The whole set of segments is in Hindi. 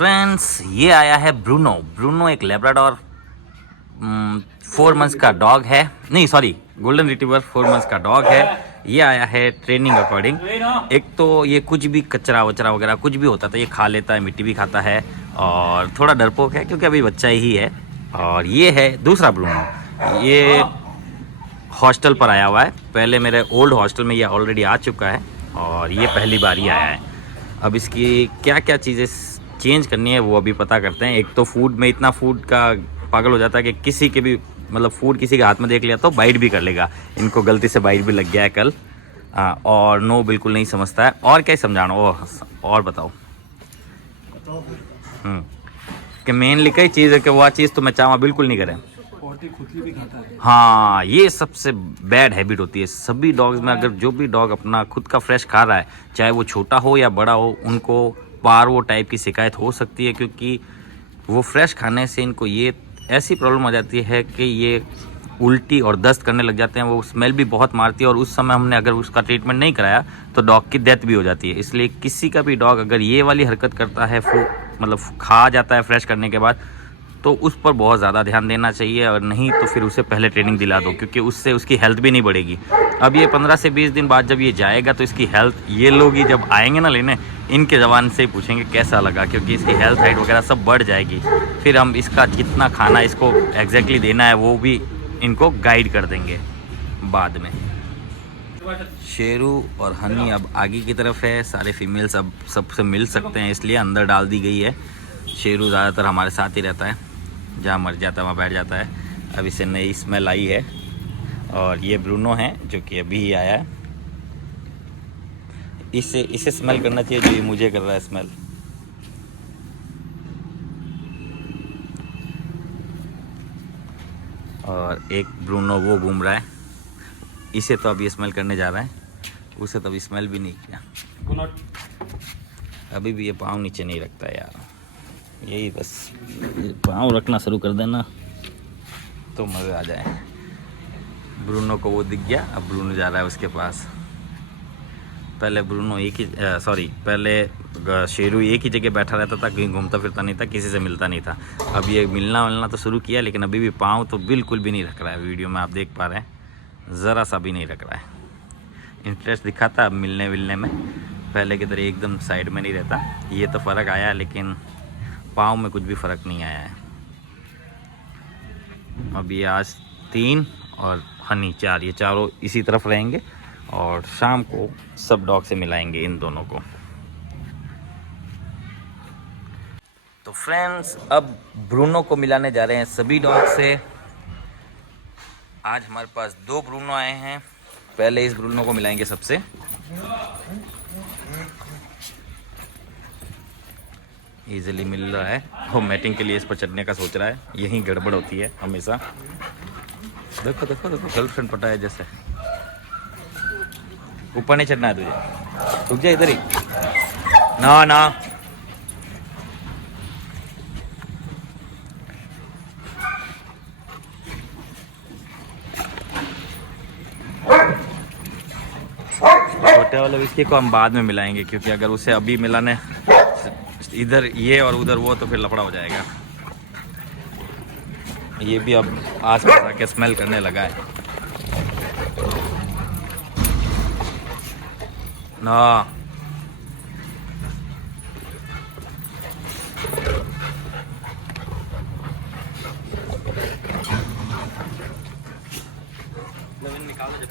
फ्रेंड्स ये आया है ब्रूनो। ब्रूनो एक लेब्राडोर 4 मंथ्स का डॉग है, नहीं सॉरी गोल्डन रिट्रीवर 4 मंथ्स का डॉग है। ये आया है ट्रेनिंग अकॉर्डिंग। एक तो ये कुछ भी कचरा वचरा वगैरह कुछ भी होता था ये खा लेता है, मिट्टी भी खाता है और थोड़ा डरपोक है क्योंकि अभी बच्चा ही है। और ये है दूसरा ब्रूनो, ये हॉस्टल पर आया हुआ है। पहले मेरे ओल्ड हॉस्टल में ये ऑलरेडी आ चुका है और ये पहली बार ही आया है। अब इसकी क्या क्या चीज़ें चेंज करनी है वो अभी पता करते हैं। एक तो फूड में इतना फूड का पागल हो जाता है कि किसी के भी मतलब फूड किसी के हाथ में देख लिया तो बाइट भी कर लेगा। इनको गलती से बाइट भी लग गया है कल। और नो बिल्कुल नहीं समझता है। और क्या समझाना और बताओ। कि मेनली कई चीज़ है कि वह चीज़ तो मैं चाहूँ बिल्कुल नहीं करें। भी खाता है। हाँ ये सबसे बैड हैबिट होती है सभी डॉग्स में। अगर जो भी डॉग अपना खुद का फ्रेश खा रहा है चाहे वो छोटा हो या बड़ा हो, उनको पार्वो टाइप की शिकायत हो सकती है क्योंकि वो फ्रेश खाने से इनको ये ऐसी प्रॉब्लम आ जाती है कि ये उल्टी और दस्त करने लग जाते हैं। वो स्मेल भी बहुत मारती है और उस समय हमने अगर उसका ट्रीटमेंट नहीं कराया तो डॉग की डेथ भी हो जाती है। इसलिए किसी का भी डॉग अगर ये वाली हरकत करता है मतलब खा जाता है फ्रेश करने के बाद तो उस पर बहुत ज़्यादा ध्यान देना चाहिए। और नहीं तो फिर उसे पहले ट्रेनिंग दिला दो क्योंकि उससे उसकी हेल्थ भी नहीं बढ़ेगी। अब ये 15 से 20 दिन बाद जब ये जाएगा तो इसकी हेल्थ ये लोग ही जब आएंगे ना लेने, इनके ज़बान से ही पूछेंगे कैसा लगा क्योंकि इसकी हेल्थ हाइट वगैरह सब बढ़ जाएगी। फिर हम इसका कितना खाना इसको एग्जैक्टली देना है वो भी इनको गाइड कर देंगे बाद में। शेरू और हनी अब आगे की तरफ है। सारे फीमेल्स अब सबसे मिल सकते हैं इसलिए अंदर डाल दी गई है। शेरू ज़्यादातर हमारे साथ ही रहता है, जहाँ मर जाता है वहाँ बैठ जाता है। अब इसे नई स्मेल आई है। और ये ब्रूनो है जो कि अभी ही आया है। इसे स्मेल करना चाहिए जो ये मुझे कर रहा है स्मेल। और एक ब्रूनो वो घूम रहा है, इसे तो अभी स्मेल करने जा रहा है, उसे तो अभी स्मेल भी नहीं किया। अभी भी ये पाँव नीचे नहीं रखता है यार। यही बस पाँव रखना शुरू कर देना तो मज़ा आ जाए। ब्रूनो को वो दिख गया, अब ब्रूनो जा रहा है उसके पास। पहले ब्रूनो पहले शेरू एक ही जगह बैठा रहता था, कहीं घूमता फिरता नहीं था, किसी से मिलता नहीं था। अब ये मिलना तो शुरू किया लेकिन अभी भी पाँव तो बिल्कुल भी नहीं रख रहा है। वीडियो में आप देख पा रहे हैं ज़रा सा भी नहीं रख रहा है। इंटरेस्ट दिखाता अब मिलने में, पहले की तरह एकदम साइड में नहीं रहता। ये तो फ़र्क आया लेकिन पाँव में कुछ भी फ़र्क नहीं आया है। अब ये आज 3 और हनी 4, ये चारों इसी तरफ रहेंगे और शाम को सब डॉग से मिलाएंगे इन दोनों को। तो फ्रेंड्स अब ब्रूनो को मिलाने जा रहे हैं सभी डॉग से। आज हमारे पास 2 ब्रूनो आए हैं। पहले इस ब्रूनो को मिलाएंगे सबसे। इजीली मिल रहा है, वो मैटिंग के लिए इस पर चढ़ने का सोच रहा है। यही गड़बड़ होती है हमेशा। देखो देखो देखो गर्लफ्रेंड पटा है जैसे। ऊपर नहीं चढ़ना है तुझे, रुक जा इधर ही। ना ना छोटे वाले विस्की को हम बाद में मिलाएंगे क्योंकि अगर उसे अभी मिलाने इधर ये और उधर वो तो फिर लफड़ा हो जाएगा। ये भी अब आस पास आके स्मेल करने लगा है ना। निकालो जब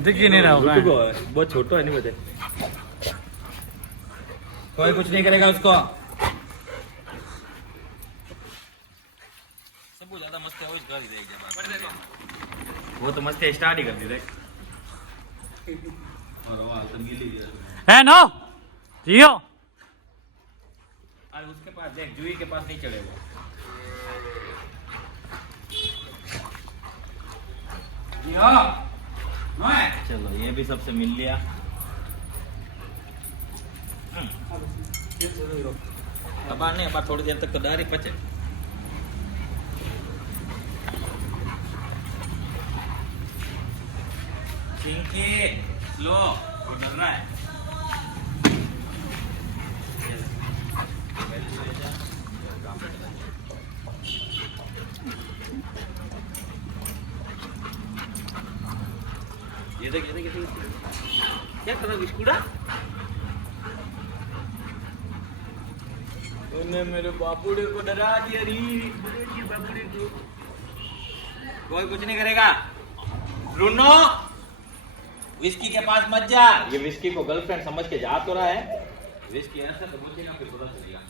दिख ही नहीं रहा होगा। बहुत छोटा है नहीं मुझे, कोई कुछ नहीं करेगा उसको। सब ज्यादा मस्त है वो तो मस्त स्टार्ट ही कर दी देख। है नो जियो। अरे उसके पास देख, जूही के पास नहीं चढ़ेगा। चलो ये भी सबसे मिल लिया। अब नहीं, अब थोड़ी देर तक तो डर ही पचे। चिंकी लो, वो डर रहा है। ये देख क्या कर रहा है बिस्कुटा? उन्हें मेरे बापूड़े को डरा दिया री। बापूड़े को कोई कुछ नहीं करेगा। ब्रूनो, विस्की के पास मत जा। ये विस्की को गर्लफ्रेंड समझ के जा तो रहा है। विस्की ऐसा तो पूछेगा फिर पता चलेगा।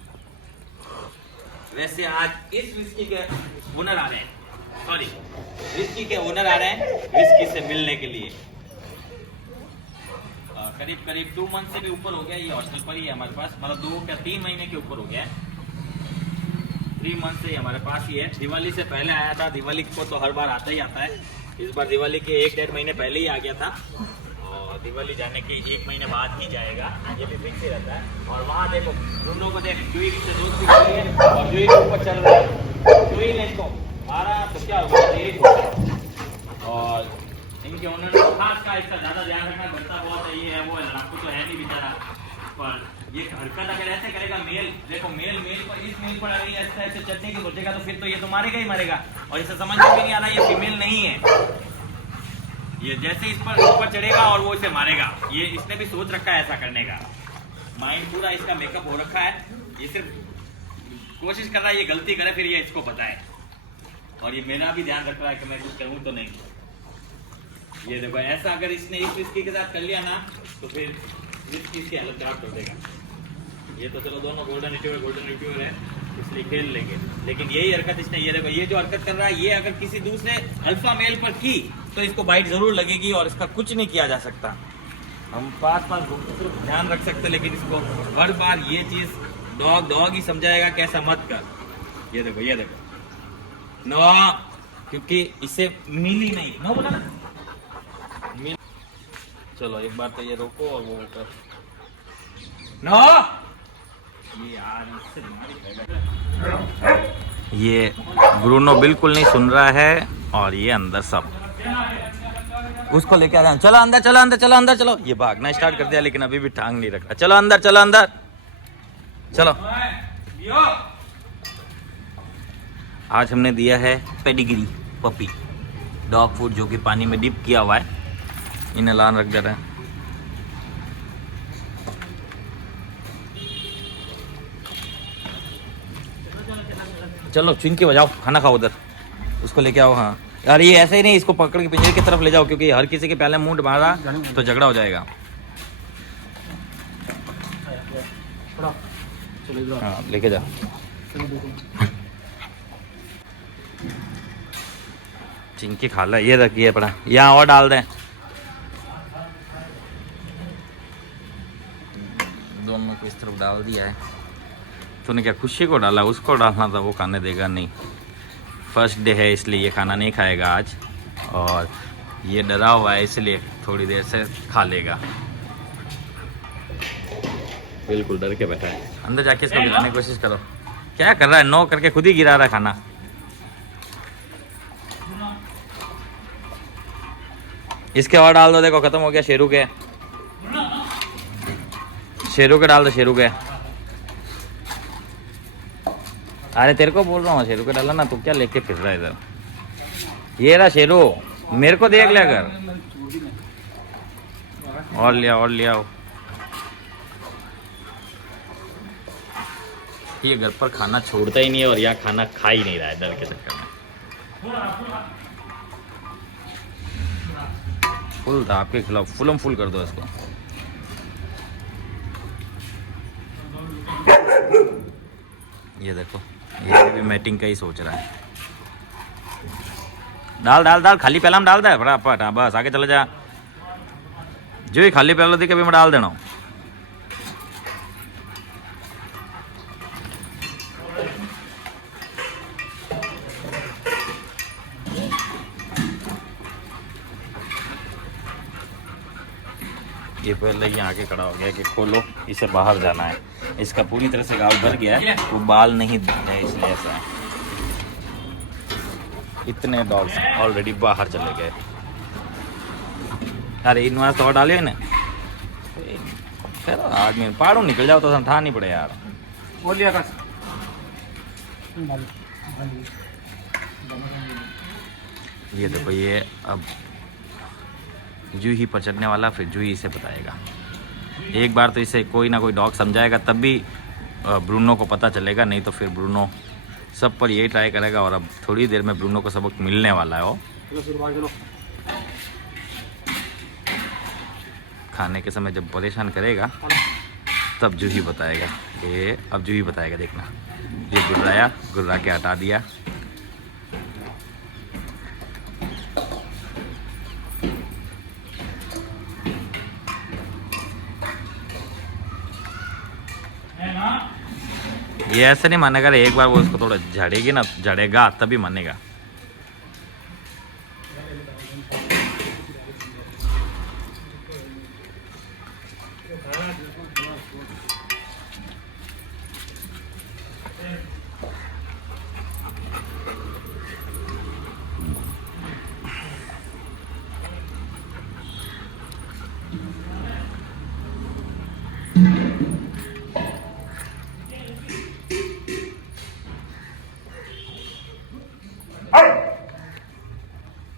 वैसे आज इस विस्की के ओनर आ रहे हैं, सॉरी विस्की के ओनर आ रहे हैं विस्की से मिलने के लिए। करीब करीब 2 मंथ से भी ऊपर हो गया, ये हॉस्टल पर ही है हमारे पास, मतलब 2 या 3 महीने के ऊपर हो गया है। 3 मंथ से ही हमारे पास ही है। दिवाली से पहले आया था, दिवाली को तो हर बार आता ही आता है। इस बार दिवाली के 1-1.5 महीने पहले ही आ गया था और दिवाली जाने के 1 महीने बाद ही जाएगा, ये भी फिक्स ही रहता है। और वहाँ देखो दोनों को देख, जुई से दोस्ती कर रही है और जुई के ऊपर चल रहा है। जुई ने इसको मारा तो क्या होगा। और इनके ओनर ने खास का इसका ज्यादा ध्यान रखना, बढ़ता बहुत है, ये है वो है, लड़ाकू तो है नहीं बेचारा। पर ये हरकत अगर ऐसे करेगा मेल, देखो मेल पर इस मेल पर अगर ऐसा ऐसे चलने की सोचेगा तो फिर तो ये तो मारेगा ही मारेगा। और इसे समझ में भी नहीं आ रहा ये फीमेल नहीं है। ये जैसे इस पर ऊपर चढ़ेगा और वो इसे मारेगा। ये इसने भी सोच रखा है ऐसा करने का, माइंड पूरा इसका मेकअप हो रखा है। ये सिर्फ कोशिश कर रहा है ये गलती करे फिर ये इसको पता है। और ये मेरा भी ध्यान रख रहा है कि मैं कुछ करूँ तो नहीं। ये देखो ऐसा अगर इसने इस विस्की के साथ कर लिया ना तो फिर विस्की की हालत खराब कर देगा। ये तो चलो दोनों गोल्डन रिट्रीवर है इसलिए खेल लेंगे, लेकिन यही हरकत इसने, ये देखो ये जो हरकत कर रहा है, ये अगर किसी दूसरे अल्फा मेल पर की तो इसको बाइट जरूर लगेगी और इसका कुछ नहीं किया जा सकता। हम पास सिर्फ ध्यान रख सकते, लेकिन इसको हर बार ये चीज डॉग ही समझाएगा कैसा मत कर। ये देखो नो, क्योंकि इसे मिली नहीं नो बोला ना। चलो एक बार तो ये रोको और वो कर नो। ये ब्रूनो बिल्कुल नहीं सुन रहा है और ये अंदर सब उसको लेके आ गए। चलो अंदर चलो। ये भागना स्टार्ट कर दिया लेकिन अभी भी टांग नहीं रख रहा। चलो अंदर चलो। आज हमने दिया है पेडिग्री पपी डॉग फूड, जो कि पानी में डिप किया हुआ है। इन्हें लान रख दे रहे हैं। चलो चिंकी बजाओ, खाना खाओ उधर, उसको लेके आओ। हाँ यार ये ऐसे ही नहीं, इसको पकड़ के पिंजरे की तरफ ले जाओ, क्योंकि हर किसी के पहले मुंह मारा तो झगड़ा हो जाएगा। हाँ लेके जाओ। चिंकी खा ला, ये रखिए अपना, यहाँ और डाल दें। दोनों को इस तरफ डाल दिया है। तूने क्या खुशी को डाला, उसको डालना था, वो खाने देगा नहीं। फर्स्ट डे है इसलिए ये खाना नहीं खाएगा आज, और ये डरा हुआ है इसलिए थोड़ी देर से खा लेगा। बिल्कुल डर के बैठा है। अंदर जाके इसको गिराने की कोशिश करो। क्या कर रहा है, नो करके खुद ही गिरा रहा है खाना। इसके और डाल दो, देखो खत्म हो गया। शेरू के डाल दो, शेरू के। अरे तेरे को बोल रहा हूँ शेरू के डाला ना, तू क्या लेके फिर रहा है इधर। ये रहा शेरू, मेरे को देख लिया कर। और लिया ये घर पर खाना छोड़ता ही नहीं है और यहाँ खाना खा ही नहीं रहा है डर के चक्कर में। फुल था आपके खिलाफ, फुलम फुल कर दो इसको। ये देखो ये भी मैटिंग का ही सोच रहा है। डाल खाली पहला में डाल दे फटाफट। हाँ बस आगे चले जा। जो ही खाली पहला देखे मैं डाल देना हूँ। ये पहले ही आके खड़ा हो गया कि खोलो, इसे बाहर जाना है। इसका पूरी तरह से गाल भर गया है, वो बाल नहीं दिखते हैं इसलिए ऐसा है। इतने डॉग्स ऑलरेडी बाहर चले गए। अरे इनवास तो डाले ना आदमी पहाड़ों निकल जाओ तो ठा नहीं पड़े यार। बोलिए का ये देखो, ये अब जूही पर चढ़ने वाला, फिर जूही इसे बताएगा। एक बार तो इसे कोई ना कोई डॉग समझाएगा तब भी ब्रूनो को पता चलेगा, नहीं तो फिर ब्रूनो सब पर यही ट्राई करेगा। और अब थोड़ी देर में ब्रूनो को सबक मिलने वाला है। वो खाने के समय जब परेशान करेगा तब जूही बताएगा। ये अब जूही बताएगा, देखना। ये गुर्राया, गुर्रा के हटा दिया। ये ऐसे नहीं मानेगा, एक बार वो उसको थोड़ा झड़ेगी ना, झड़ेगा तभी मानेगा।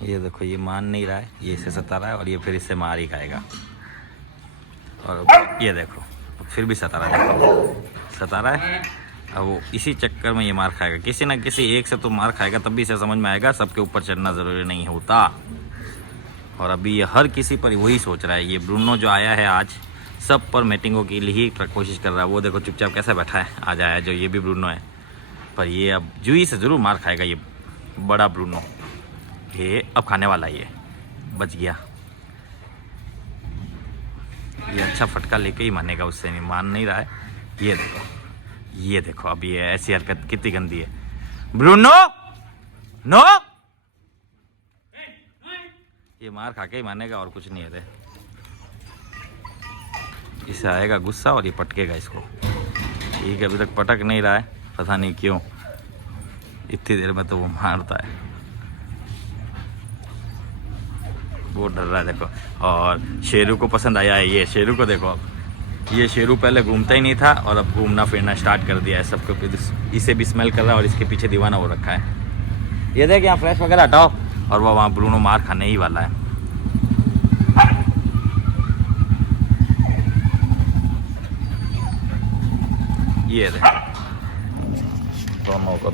ये देखो, ये मान नहीं रहा है, ये इसे सता रहा है और ये फिर इससे मार ही खाएगा। और ये देखो फिर भी सता रहा है, देखो सता रहा है। अब वो इसी चक्कर में ये मार खाएगा, किसी ना किसी एक से तो मार खाएगा, तब भी इसे समझ में आएगा सबके ऊपर चढ़ना ज़रूरी नहीं होता। और अभी ये हर किसी पर वही सोच रहा है। ये ब्रूनो जो आया है आज सब पर मीटिंगों के लिए ही कोशिश कर रहा है। वो देखो चुपचाप कैसे बैठा है, आज आया जो ये भी ब्रूनो है। पर ये अब जूही से ज़रूर मार खाएगा ये बड़ा ब्रूनो। ये अब खाने वाला, ये बच गया। ये अच्छा फटका लेके ही मानेगा, उससे नहीं मान नहीं रहा है। ये देखो, ये देखो, अब ये ऐसी हरकत कितनी गंदी है। ब्रूनो नो, ये मार खा के ही मानेगा और कुछ नहीं है रे। इसे आएगा गुस्सा और ये पटकेगा इसको। ठीक है, अभी तक पटक नहीं रहा है, पता नहीं क्यों। इतनी देर में तो वो मारता है, वो डर रहा है देखो। और शेरू को पसंद आया है ये। शेरू को देखो, अब ये शेरू पहले घूमता ही नहीं था और अब घूमना फिरना स्टार्ट कर दिया है। सबको इसे भी स्मेल कर रहा है और इसके पीछे दीवाना हो रखा है। ये देख, यहाँ फ्लैश वगैरह हटाओ। और वो वहाँ ब्रूनो मार खाने ही वाला है। ये देख, दोनों को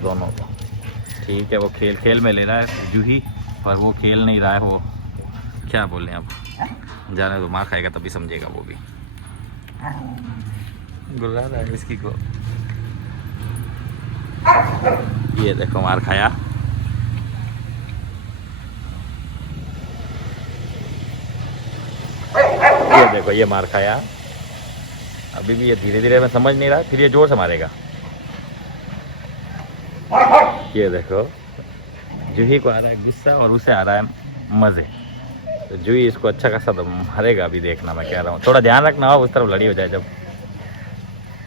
ठीक है। वो खेल में ले रहा है जूही, पर वो खेल नहीं रहा है। वो क्या बोले, अब जाने तो मार खाएगा तभी समझेगा वो भी। गुर्रा रहा है इसकी को। ये देखो मार खाया। ये देखो, ये मार खाया। अभी भी ये धीरे धीरे में समझ नहीं रहा, फिर ये जोर से मारेगा। ये देखो, जूही को आ रहा है गुस्सा और उसे आ रहा है मज़े। तो जूही इसको अच्छा खासा तो मारेगा। अभी देखना, मैं कह रहा हूँ थोड़ा ध्यान रखना हो, उस तरफ लड़ी हो जाए जब,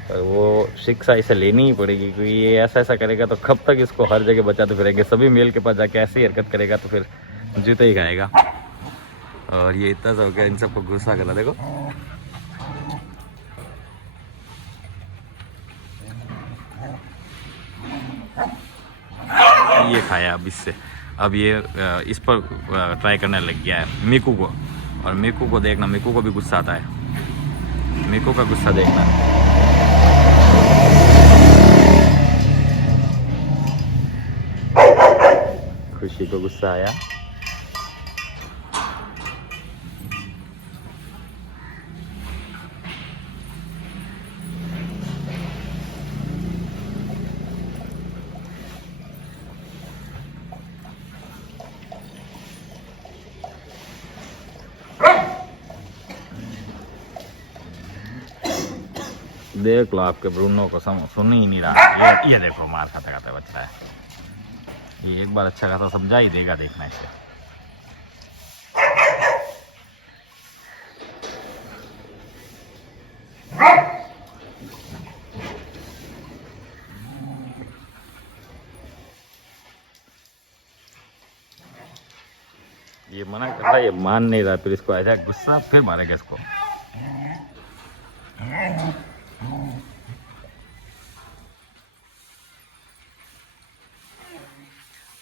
तो वो शिक्षा इसे लेनी ही पड़ेगी। क्योंकि ये ऐसा करेगा तो कब तक इसको हर जगह बचाते फिरेंगे। सभी मेल के पास जाके ऐसी हरकत करेगा तो फिर जूते ही खाएगा। और ये इतना सा हो गया, इन सबको गुस्सा करा देखो। ये खाया अब इससे। अब ये इस पर ट्राई करने लग गया है मीकू को। और मीकू को देखना, मीकू को भी गुस्सा आता है। मीकू का गुस्सा देखना। खुशी को गुस्सा आया। देख लो, आपके ब्रूनो को सुन ही नहीं रहा। ये देखो मार खाते खाते बच रहा है। ये एक बार अच्छा खासा समझा ही देगा, देखना इसे। ये मना कर रहा है, ये मान नहीं रहा, फिर इसको ऐसा गुस्सा, फिर मारेगा इसको।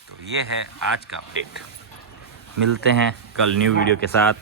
तो ये है आज का अपडेट। मिलते हैं कल न्यू वीडियो के साथ।